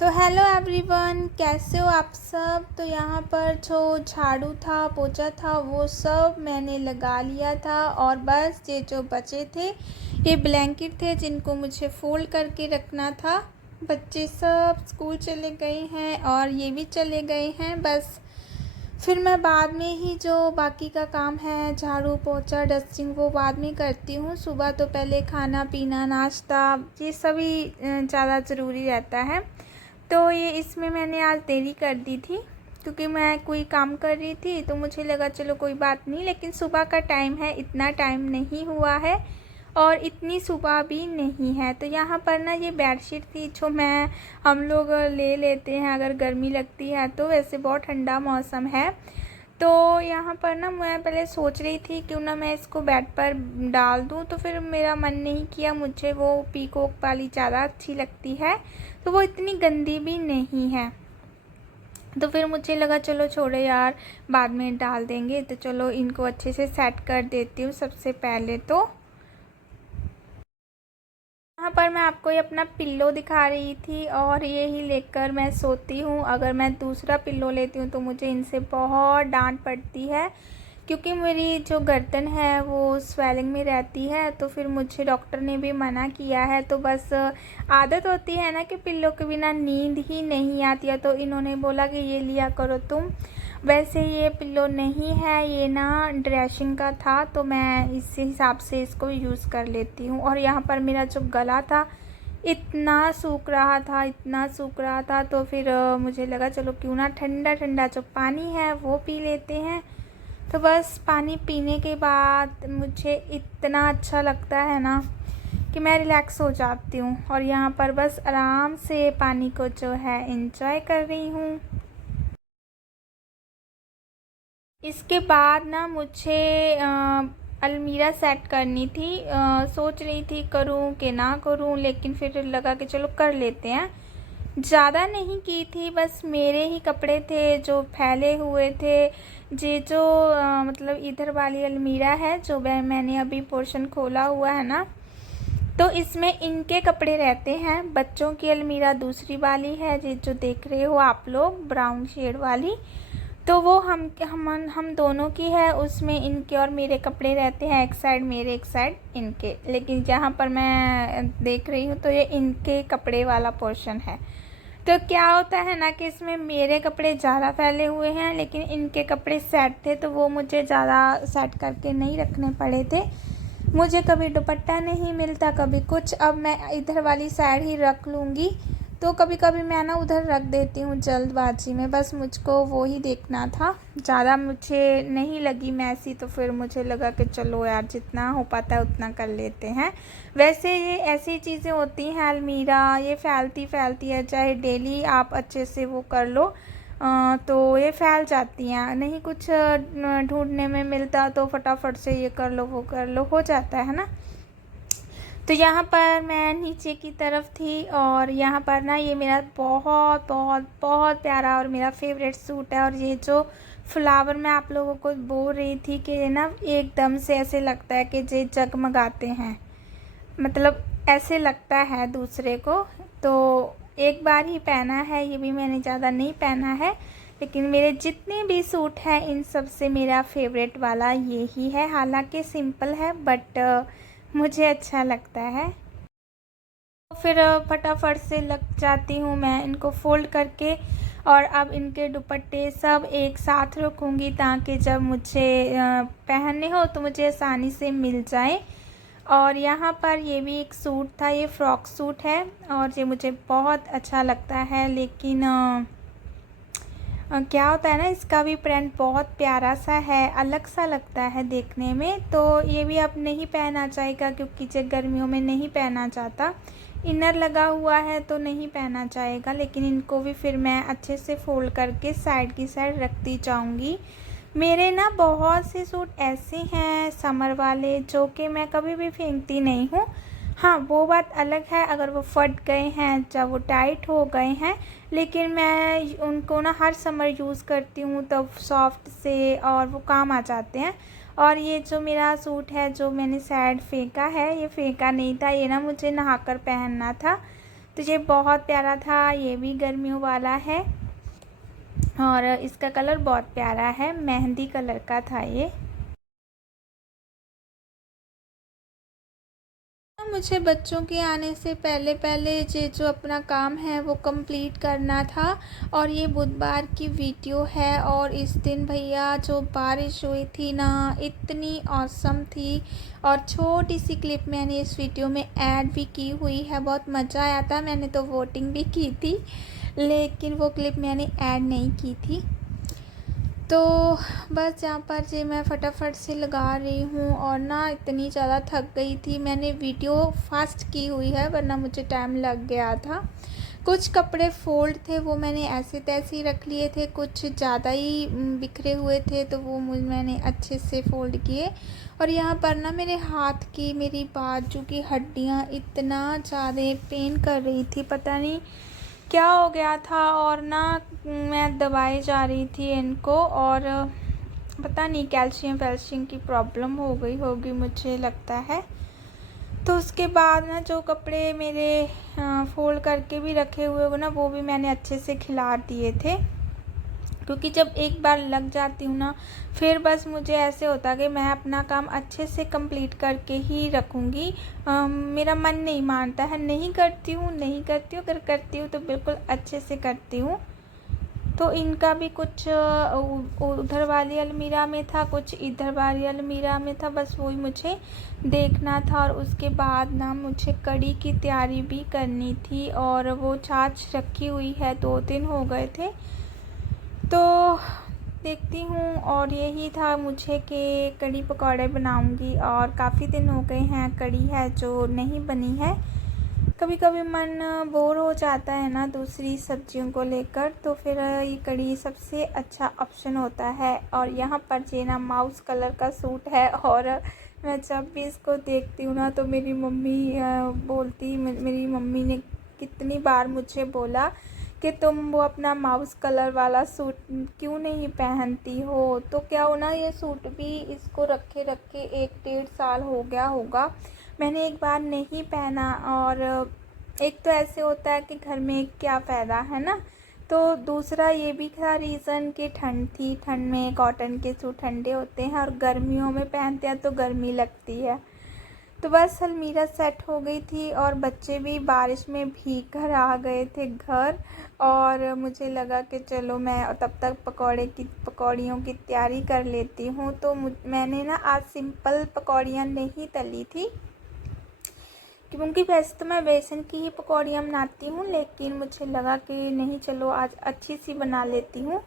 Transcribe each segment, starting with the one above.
तो hello everyone, कैसे हो आप सब। तो यहाँ पर जो झाड़ू था, पोछा था, वो सब मैंने लगा लिया था। और बस ये जो बचे थे, ये ब्लैंकेट थे जिनको मुझे फ़ोल्ड करके रखना था। बच्चे सब स्कूल चले गए हैं और ये भी चले गए हैं। बस फिर मैं बाद में ही जो बाकी का काम है, झाड़ू पोछा डस्टिंग, वो बाद में करती हूँ। सुबह तो पहले खाना पीना नाश्ता ये सभी ज़्यादा ज़रूरी रहता है। तो ये इसमें मैंने आज देरी कर दी थी क्योंकि मैं कोई काम कर रही थी, तो मुझे लगा चलो कोई बात नहीं, लेकिन सुबह का टाइम है, इतना टाइम नहीं हुआ है और इतनी सुबह भी नहीं है। तो यहाँ पर ना ये बेडशीट थी जो हम लोग ले लेते हैं अगर गर्मी लगती है तो। वैसे बहुत ठंडा मौसम है, तो यहाँ पर ना मैं पहले सोच रही थी क्यों ना मैं इसको बेड पर डाल दूँ, तो फिर मेरा मन नहीं किया। मुझे वो पीकॉक वाली ज़्यादा अच्छी लगती है, तो वो इतनी गंदी भी नहीं है। तो फिर मुझे लगा चलो छोड़ो यार, बाद में डाल देंगे। तो चलो इनको अच्छे से सेट कर देती हूँ सबसे पहले। तो यहाँ पर मैं आपको ये अपना पिल्लो दिखा रही थी और यही लेकर मैं सोती हूँ। अगर मैं दूसरा पिल्लो लेती हूँ तो मुझे इनसे बहुत डांट पड़ती है क्योंकि मेरी जो गर्दन है वो स्वेलिंग में रहती है। तो फिर मुझे डॉक्टर ने भी मना किया है। तो बस आदत होती है ना कि पिल्लो के बिना नींद ही नहीं आती है, तो इन्होंने बोला कि ये लिया करो तुम। वैसे ये पिल्लो नहीं है, ये ना ड्रेसिंग का था, तो मैं इस हिसाब से इसको यूज़ कर लेती हूँ। और यहाँ पर मेरा जो गला था इतना सूख रहा था, इतना सूख रहा था, तो फिर मुझे लगा चलो क्यों ना ठंडा ठंडा जो पानी है वो पी लेते हैं। तो बस पानी पीने के बाद मुझे इतना अच्छा लगता है ना कि मैं रिलैक्स हो जाती हूँ और यहाँ पर बस आराम से पानी को जो है एंजॉय कर रही हूँ। इसके बाद ना मुझे अलमीरा सेट करनी थी। सोच रही थी करूँ कि ना करूँ, लेकिन फिर लगा कि चलो कर लेते हैं। ज़्यादा नहीं की थी, बस मेरे ही कपड़े थे जो फैले हुए थे। ये जो मतलब इधर वाली अलमीरा है जो मैंने अभी पोर्शन खोला हुआ है ना, तो इसमें इनके कपड़े रहते हैं। बच्चों की अलमीरा दूसरी वाली है, ये जो देख रहे हो आप लोग ब्राउन शेड वाली, तो वो हम दोनों की है। उसमें इनके और मेरे कपड़े रहते हैं, एक साइड मेरे एक साइड इनके। लेकिन जहाँ पर मैं देख रही हूँ तो ये इनके कपड़े वाला पोर्शन है। तो क्या होता है ना कि इसमें मेरे कपड़े ज़्यादा फैले हुए हैं लेकिन इनके कपड़े सेट थे, तो वो मुझे ज़्यादा सेट करके नहीं रखने पड़े थे। मुझे कभी दुपट्टा नहीं मिलता, कभी कुछ। अब मैं इधर वाली साइड ही रख लूँगी, तो कभी कभी मैं ना उधर रख देती हूँ जल्दबाजी में। बस मुझको वो ही देखना था, ज़्यादा मुझे नहीं लगी मैसी, तो फिर मुझे लगा कि चलो यार जितना हो पाता है उतना कर लेते हैं। वैसे ये ऐसी चीज़ें होती हैं अलमीरा, ये फैलती फैलती है, चाहे डेली आप अच्छे से वो कर लो तो ये फैल जाती हैं। नहीं कुछ ढूंढने में मिलता तो फटाफट से ये कर लो वो कर लो, हो जाता है ना। तो यहाँ पर मैं नीचे की तरफ थी और यहाँ पर ना ये मेरा बहुत बहुत बहुत प्यारा और मेरा फेवरेट सूट है। और ये जो फ्लावर मैं आप लोगों को बोल रही थी कि ये ना एकदम से ऐसे लगता है कि ये जगमगाते हैं, मतलब ऐसे लगता है दूसरे को। तो एक बार ही पहना है, ये भी मैंने ज़्यादा नहीं पहना है, लेकिन मेरे जितने भी सूट हैं इन सब से मेरा फेवरेट वाला ये ही है। हालांकि सिंपल है बट मुझे अच्छा लगता है। तो फिर फटाफट से लग जाती हूँ मैं इनको फ़ोल्ड करके। और अब इनके दुपट्टे सब एक साथ रखूँगी ताकि जब मुझे पहनने हो तो मुझे आसानी से मिल जाए। और यहाँ पर ये भी एक सूट था, ये फ्रॉक सूट है और ये मुझे बहुत अच्छा लगता है। लेकिन क्या होता है ना, इसका भी प्रिंट बहुत प्यारा सा है, अलग सा लगता है देखने में। तो ये भी अब नहीं पहना जाएगा क्योंकि जो गर्मियों में नहीं पहना जाता। इनर लगा हुआ है तो नहीं पहना जाएगा, लेकिन इनको भी फिर मैं अच्छे से फोल्ड करके साइड की साइड रखती जाऊंगी। मेरे ना बहुत से सूट ऐसे हैं समर वाले जो कि मैं कभी भी फेंकती नहीं हूँ। हाँ, वो बात अलग है अगर वो फट गए हैं, जब वो टाइट हो गए हैं, लेकिन मैं उनको ना हर समर यूज़ करती हूँ तब सॉफ्ट से और वो काम आ जाते हैं। और ये जो मेरा सूट है जो मैंने साइड फेंका है, ये फेंका नहीं था, ये ना मुझे नहाकर पहनना था। तो तो ये बहुत प्यारा था, ये भी गर्मियों वाला है और इसका कलर बहुत प्यारा है, मेहंदी कलर का था ये। मुझे बच्चों के आने से पहले पहले ये जो अपना काम है वो कंप्लीट करना था और ये बुधवार की वीडियो है। और इस दिन भैया जो बारिश हुई थी ना, इतनी ऑसम थी और छोटी सी क्लिप मैंने इस वीडियो में ऐड भी की हुई है। बहुत मज़ा आया था, मैंने तो वोटिंग भी की थी लेकिन वो क्लिप मैंने ऐड नहीं की थी। तो बस यहाँ पर जी मैं फटाफट से लगा रही हूँ और ना इतनी ज़्यादा थक गई थी। मैंने वीडियो फास्ट की हुई है वरना मुझे टाइम लग गया था। कुछ कपड़े फोल्ड थे वो मैंने ऐसे तैसे ही रख लिए थे, कुछ ज़्यादा ही बिखरे हुए थे तो वो मैंने अच्छे से फोल्ड किए। और यहाँ पर ना मेरे हाथ की, मेरी बाजू की हड्डियाँ इतना ज़्यादा पेन कर रही थी, पता नहीं क्या हो गया था। और ना मैं दबाई जा रही थी इनको और पता नहीं कैल्शियम की प्रॉब्लम हो गई होगी मुझे लगता है। तो उसके बाद ना जो कपड़े मेरे फोल्ड करके भी रखे हुए वो ना वो भी मैंने अच्छे से खिला दिए थे, क्योंकि जब एक बार लग जाती हूँ ना फिर बस मुझे ऐसे होता कि मैं अपना काम अच्छे से कंप्लीट करके ही रखूँगी। मेरा मन नहीं मानता है, नहीं करती हूँ अगर करती हूँ तो बिल्कुल अच्छे से करती हूँ। तो इनका भी कुछ उधर वाली अलमीरा में था, कुछ इधर वाली अलमीरा में था, बस वही मुझे देखना था। और उसके बाद ना मुझे कड़ी की तैयारी भी करनी थी और वो छाछ रखी हुई है, 2 दिन हो गए थे तो देखती हूँ। और यही था मुझे कि कड़ी पकौड़े बनाऊंगी और काफ़ी दिन हो गए हैं कड़ी है जो नहीं बनी है। कभी कभी मन बोर हो जाता है ना दूसरी सब्जियों को लेकर, तो फिर ये कड़ी सबसे अच्छा ऑप्शन होता है। और यहाँ पर जेना माउस कलर का सूट है और मैं जब भी इसको देखती हूँ ना तो मेरी मम्मी ने कितनी बार मुझे बोला कि तुम वो अपना माउस कलर वाला सूट क्यों नहीं पहनती हो। तो क्या हो ना, ये सूट भी इसको रखे 1-1.5 साल हो गया होगा, मैंने एक बार नहीं पहना। और एक तो ऐसे होता है कि घर में क्या फ़ायदा है ना, तो दूसरा ये भी था रीज़न कि ठंड थी, ठंड में कॉटन के सूट ठंडे होते हैं और गर्मियों में पहनते हैं तो गर्मी लगती है। तो बस अलमीरा सेट हो गई थी और बच्चे भी बारिश में भीग कर आ गए थे घर। और मुझे लगा कि चलो मैं तब तक पकौड़ियों की तैयारी कर लेती हूँ। तो मैंने ना आज सिंपल पकौड़ियाँ नहीं तली थी, क्योंकि वैसे तो मैं बेसन की ही पकौड़ियाँ बनाती हूँ, लेकिन मुझे लगा कि नहीं चलो आज अच्छी सी बना लेती हूँ।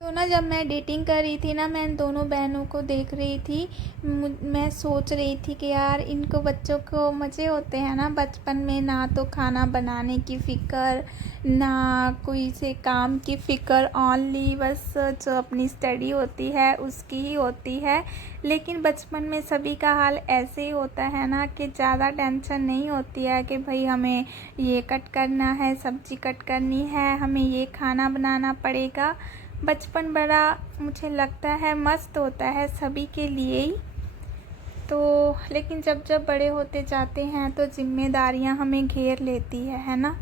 तो ना जब मैं डेटिंग कर रही थी ना, मैं इन दोनों बहनों को देख रही थी, मैं सोच रही थी कि यार इनको बच्चों को मज़े होते हैं ना बचपन में, ना तो खाना बनाने की फ़िक्र, ना कोई से काम की फ़िक्र, ओनली बस जो अपनी स्टडी होती है उसकी ही होती है। लेकिन बचपन में सभी का हाल ऐसे ही होता है ना कि ज़्यादा टेंशन नहीं होती है कि भाई हमें ये कट करना है, सब्ज़ी कट करनी है, हमें ये खाना बनाना पड़ेगा। बचपन बड़ा मुझे लगता है मस्त होता है सभी के लिए ही। तो लेकिन जब जब बड़े होते जाते हैं तो जिम्मेदारियां हमें घेर लेती है ना।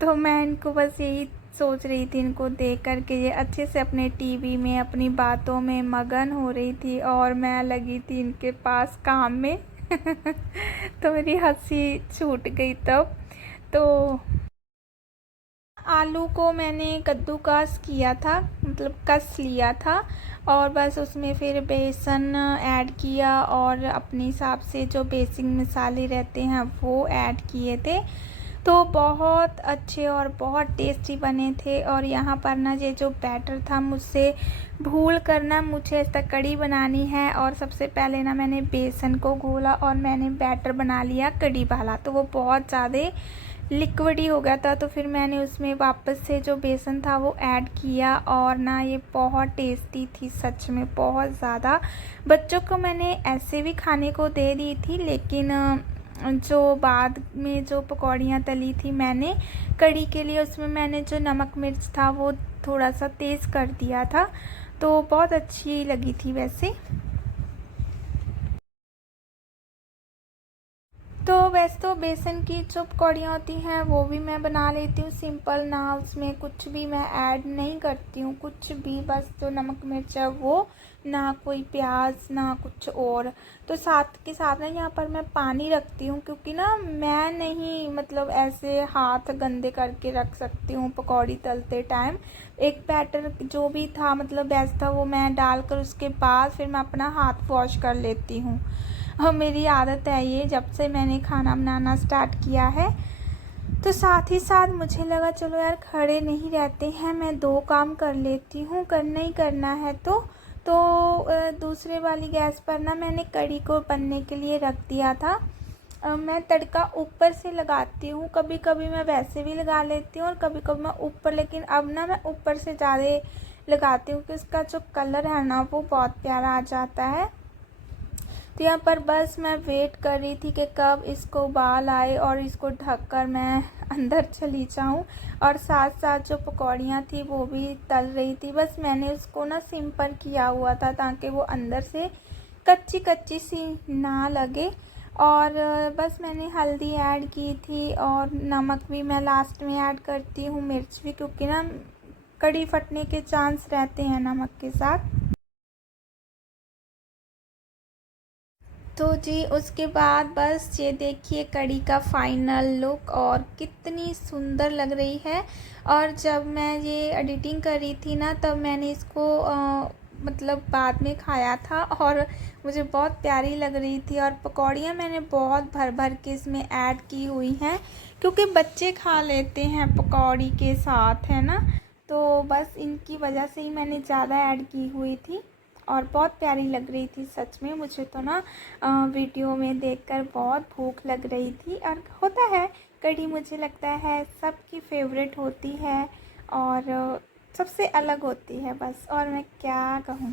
तो मैं इनको बस यही सोच रही थी, इनको देख कर के ये अच्छे से अपने टीवी में अपनी बातों में मगन हो रही थी और मैं लगी थी इनके पास काम में तो मेरी हंसी छूट गई तब। तो आलू को मैंने कद्दूकस किया था, मतलब कस लिया था और बस उसमें फिर बेसन ऐड किया और अपने हिसाब से जो बेसिक मसाले रहते हैं वो ऐड किए थे। तो बहुत अच्छे और बहुत टेस्टी बने थे। और यहाँ पर ना ये जो बैटर था मुझसे भूल करना, मुझे ऐसा कड़ी बनानी है और सबसे पहले ना मैंने बेसन को घोला और मैंने बैटर बना लिया कड़ी वाला, तो वो बहुत ज़्यादा लिक्विड ही हो गया था। तो फिर मैंने उसमें वापस से जो बेसन था वो ऐड किया और ना ये बहुत टेस्टी थी, सच में बहुत ज़्यादा। बच्चों को मैंने ऐसे भी खाने को दे दी थी, लेकिन जो बाद में जो पकौड़ियाँ तली थी मैंने कड़ी के लिए, उसमें मैंने जो नमक मिर्च था वो थोड़ा सा तेज़ कर दिया था, तो बहुत अच्छी लगी थी वैसे। तो वैसे वैसे तो बेसन की जो पकौड़ियाँ होती हैं वो भी मैं बना लेती हूँ सिंपल, ना उसमें कुछ भी मैं ऐड नहीं करती हूँ, कुछ भी, बस जो नमक मिर्च है वो, ना कोई प्याज ना कुछ और। तो साथ के साथ ना यहाँ पर मैं पानी रखती हूँ, क्योंकि ना मैं नहीं मतलब ऐसे हाथ गंदे करके रख सकती हूँ पकौड़ी तलते टाइम। एक बैटर जो भी था मतलब बेस था वो मैं डालकर उसके बाद फिर मैं अपना हाथ वॉश कर लेती हूँ। हाँ, मेरी आदत है ये जब से मैंने खाना बनाना स्टार्ट किया है। तो साथ ही साथ मुझे लगा चलो यार खड़े नहीं रहते हैं, मैं दो काम कर लेती हूँ, करना ही करना है। दूसरे वाली गैस पर ना मैंने कढ़ी को बनने के लिए रख दिया था। मैं तड़का ऊपर से लगाती हूँ, कभी कभी मैं वैसे भी लगा लेती हूँ और कभी कभी मैं ऊपर, लेकिन अब ना मैं ऊपर से ज़्यादा लगाती हूँ क्योंकि उसका जो कलर है ना वो बहुत प्यारा आ जाता है। तो यहाँ पर बस मैं वेट कर रही थी कि कब इसको उबाल आए और इसको ढककर मैं अंदर चली जाऊँ, और साथ साथ जो पकौड़ियाँ थी वो भी तल रही थी। बस मैंने उसको ना सिंपल किया हुआ था ताकि वो अंदर से कच्ची कच्ची सी ना लगे। और बस मैंने हल्दी ऐड की थी और नमक भी मैं लास्ट में ऐड करती हूँ, मिर्च भी, क्योंकि ना कढ़ी फटने के चांस रहते हैं नमक के साथ। तो जी उसके बाद बस ये देखिए कढ़ी का फाइनल लुक, और कितनी सुंदर लग रही है। और जब मैं ये एडिटिंग कर रही थी ना तब मैंने इसको मतलब बाद में खाया था और मुझे बहुत प्यारी लग रही थी। और पकौड़ियाँ मैंने बहुत भर भर के इसमें ऐड की हुई हैं क्योंकि बच्चे खा लेते हैं पकौड़ी के साथ, है ना। तो बस इनकी वजह से ही मैंने ज़्यादा ऐड की हुई थी और बहुत प्यारी लग रही थी सच में। मुझे तो ना वीडियो में देखकर बहुत भूख लग रही थी। और होता है कढ़ी, मुझे लगता है सबकी फेवरेट होती है और सबसे अलग होती है बस, और मैं क्या कहूँ।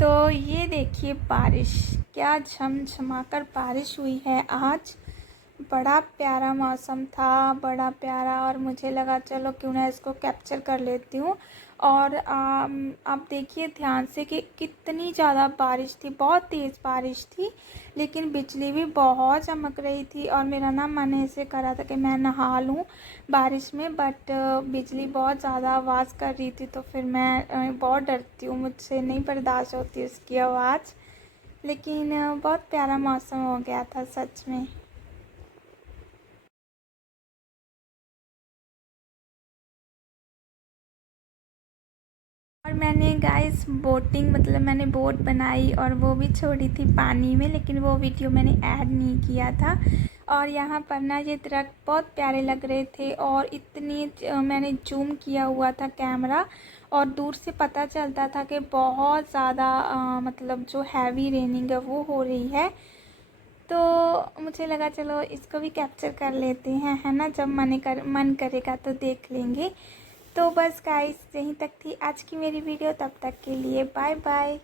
तो ये देखिए बारिश, क्या झमझमाकर बारिश हुई है आज। बड़ा प्यारा मौसम था, बड़ा प्यारा, और मुझे लगा चलो क्यों ना इसको कैप्चर कर लेती हूँ। और आप देखिए ध्यान से कि कितनी ज़्यादा बारिश थी, बहुत तेज़ बारिश थी, लेकिन बिजली भी बहुत चमक रही थी। और मेरा ना मन ऐसे कर रहा था कि मैं नहा लूँ बारिश में, बट बिजली बहुत ज़्यादा आवाज़ कर रही थी, तो फिर मैं बहुत डरती हूँ, मुझसे नहीं बर्दाश्त होती उसकी आवाज़। लेकिन बहुत प्यारा मौसम हो गया था सच में। और मैंने गाइस बोटिंग मतलब मैंने बोट बनाई और वो भी छोड़ी थी पानी में, लेकिन वो वीडियो मैंने ऐड नहीं किया था। और यहाँ पर ना ये दरख्त बहुत प्यारे लग रहे थे और इतनी मैंने जूम किया हुआ था कैमरा, और दूर से पता चलता था कि बहुत ज़्यादा मतलब जो हैवी रेनिंग है वो हो रही है। तो मुझे लगा चलो इसको भी कैप्चर कर लेते हैं, है ना, जब मन करेगा तो देख लेंगे। तो बस गाइस यहीं तक थी आज की मेरी वीडियो, तब तक के लिए बाय बाय।